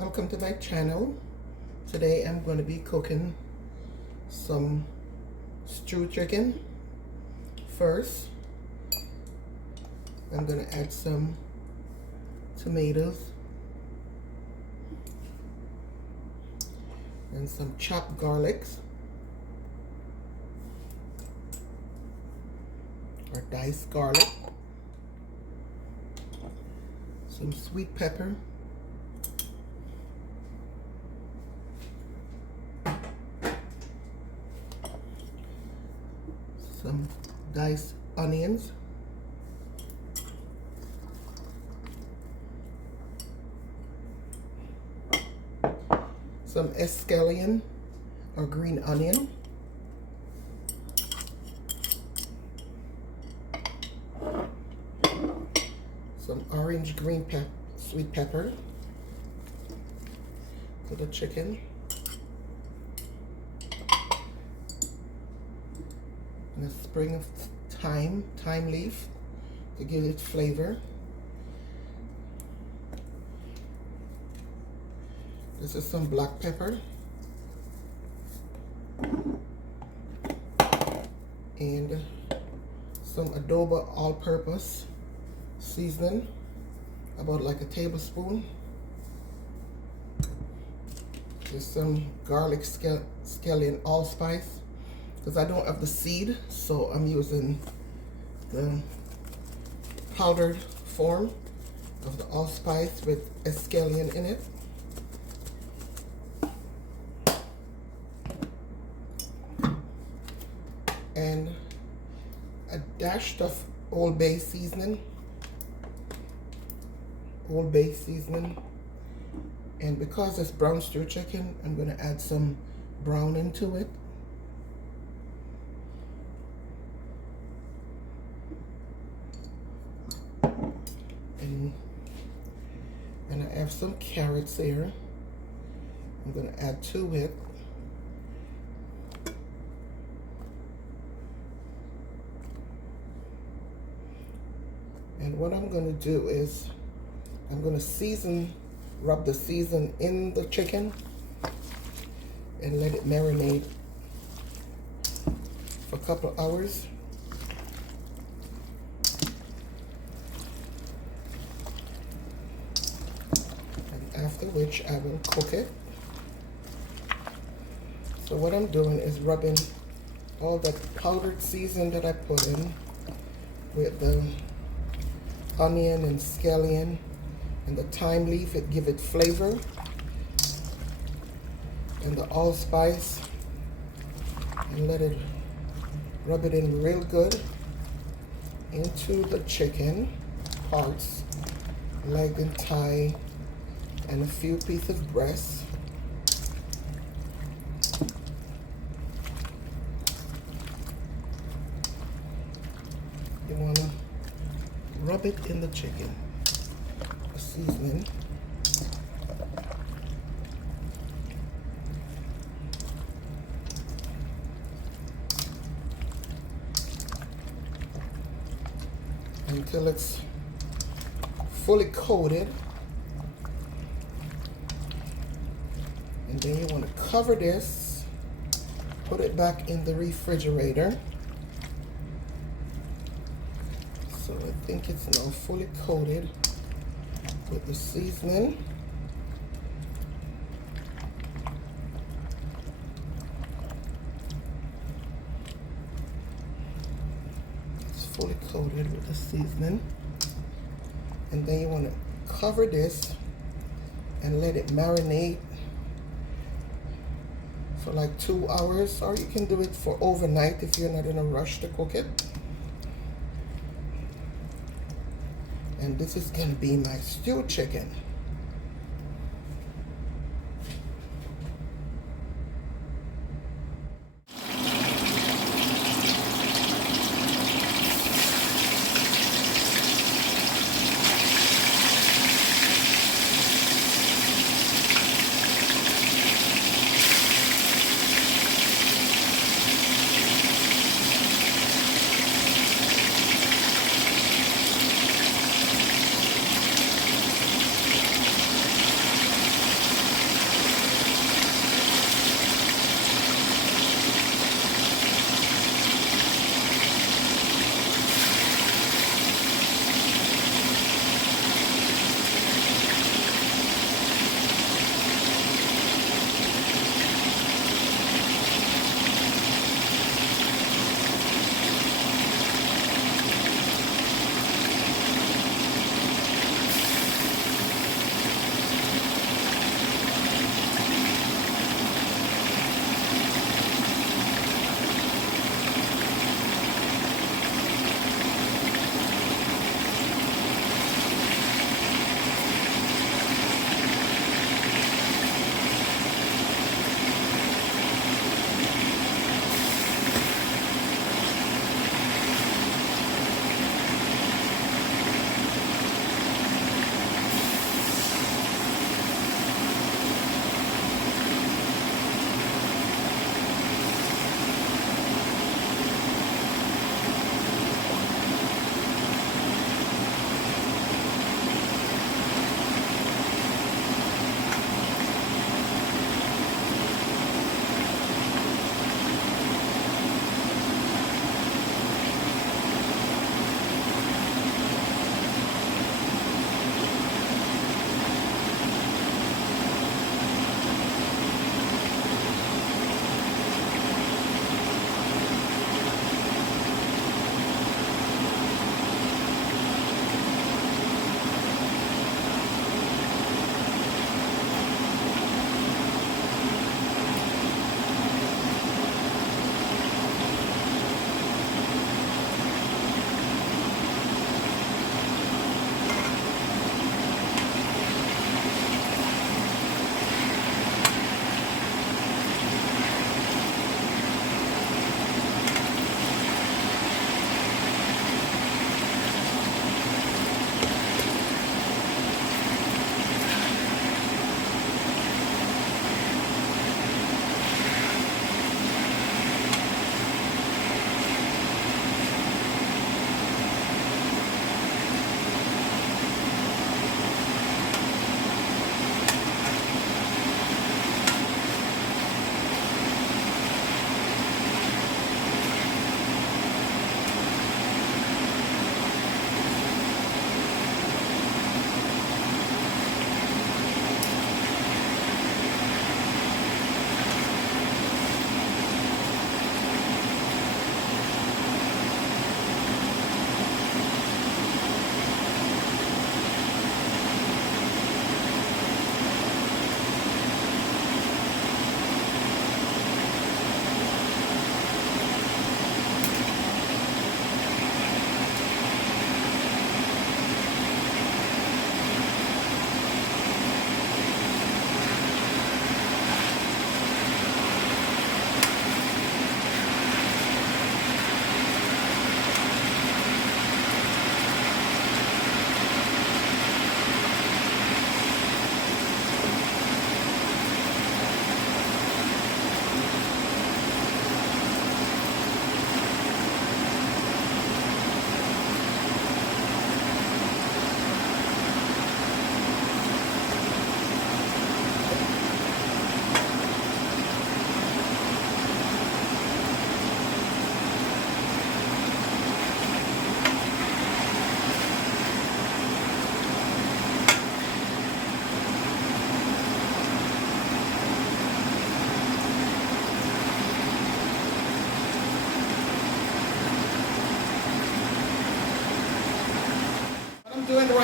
Welcome to my channel. Today I'm going to be cooking some stewed chicken. First, I'm going to add some tomatoes and some chopped garlics or diced garlic, some sweet pepper, some diced onions, some escallion or green onion, some orange green sweet pepper to the chicken, and a sprig of thyme leaf to give it flavor. This is some black pepper and some adobo all-purpose seasoning, about like a tablespoon. There's some garlic scallion allspice, because I don't have the seed, so I'm using the powdered form of the allspice with escallion in it. And a dash of Old Bay seasoning. And because it's brown stew chicken, I'm going to add some brown into it. And I have some carrots here. I'm going to add to it. And what I'm going to do is I'm going to rub the season in the chicken and let it marinate for a couple of hours. And after which I will cook it. So what I'm doing is rubbing all the powdered season that I put in with the onion and scallion and the thyme leaf. It give it flavor, and the allspice, and rub it in real good into the chicken parts, leg and thigh, and a few pieces of breast. You want to rub it in the chicken, the seasoning. Until it's fully coated. And then you want to cover this, put it back in the refrigerator. So I think it's now fully coated with the seasoning. It's fully coated with the seasoning. And then you want to cover this and let it marinate for like 2 hours, or you can do it for overnight if you're not in a rush to cook it. And this is going to be my stewed chicken.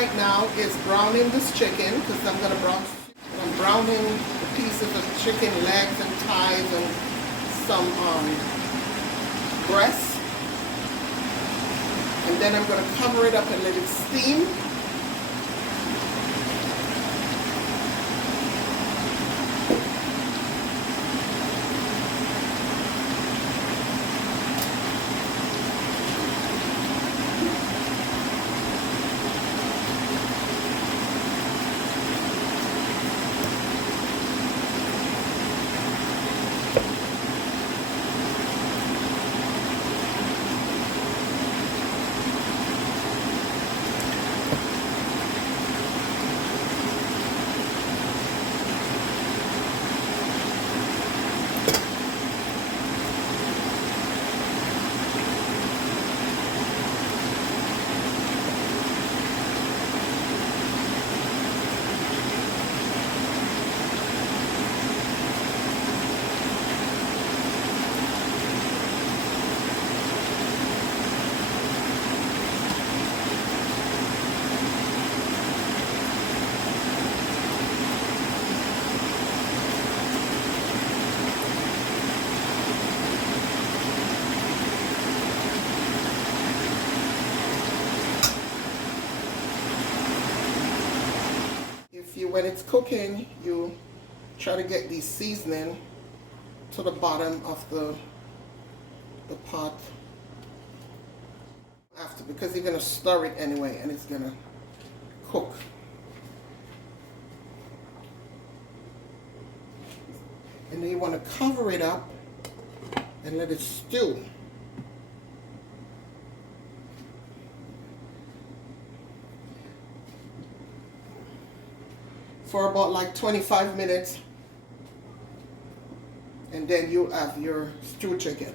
right now is browning this chicken because I'm browning the pieces of chicken legs and thighs and some breasts. And then I'm going to cover it up and let it steam. When it's cooking, you try to get the seasoning to the bottom of the pot after, because you're going to stir it anyway and it's going to cook. And then you want to cover it up and let it stew. For about like 25 minutes, and then you have your stewed chicken.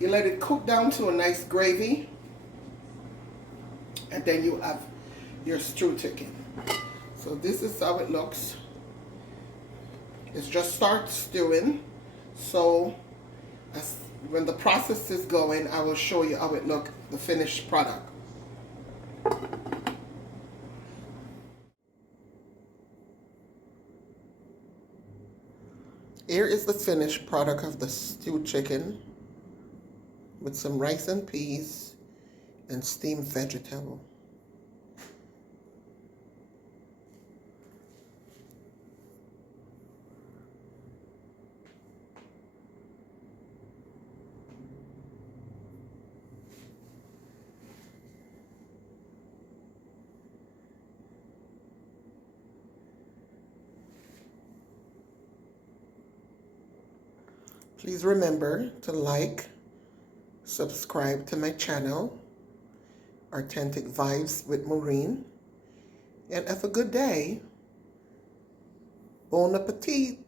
You let it cook down to a nice gravy, and then you have your stewed chicken. So this is how it looks. It's just start stewing. So when the process is going, I will show you how it looks, the finished product. Here is the finished product of the stewed chicken with some rice and peas and steamed vegetable. Please remember to like, subscribe to my channel, Authentic Vibes with Maureen, and have a good day. Bon appetit.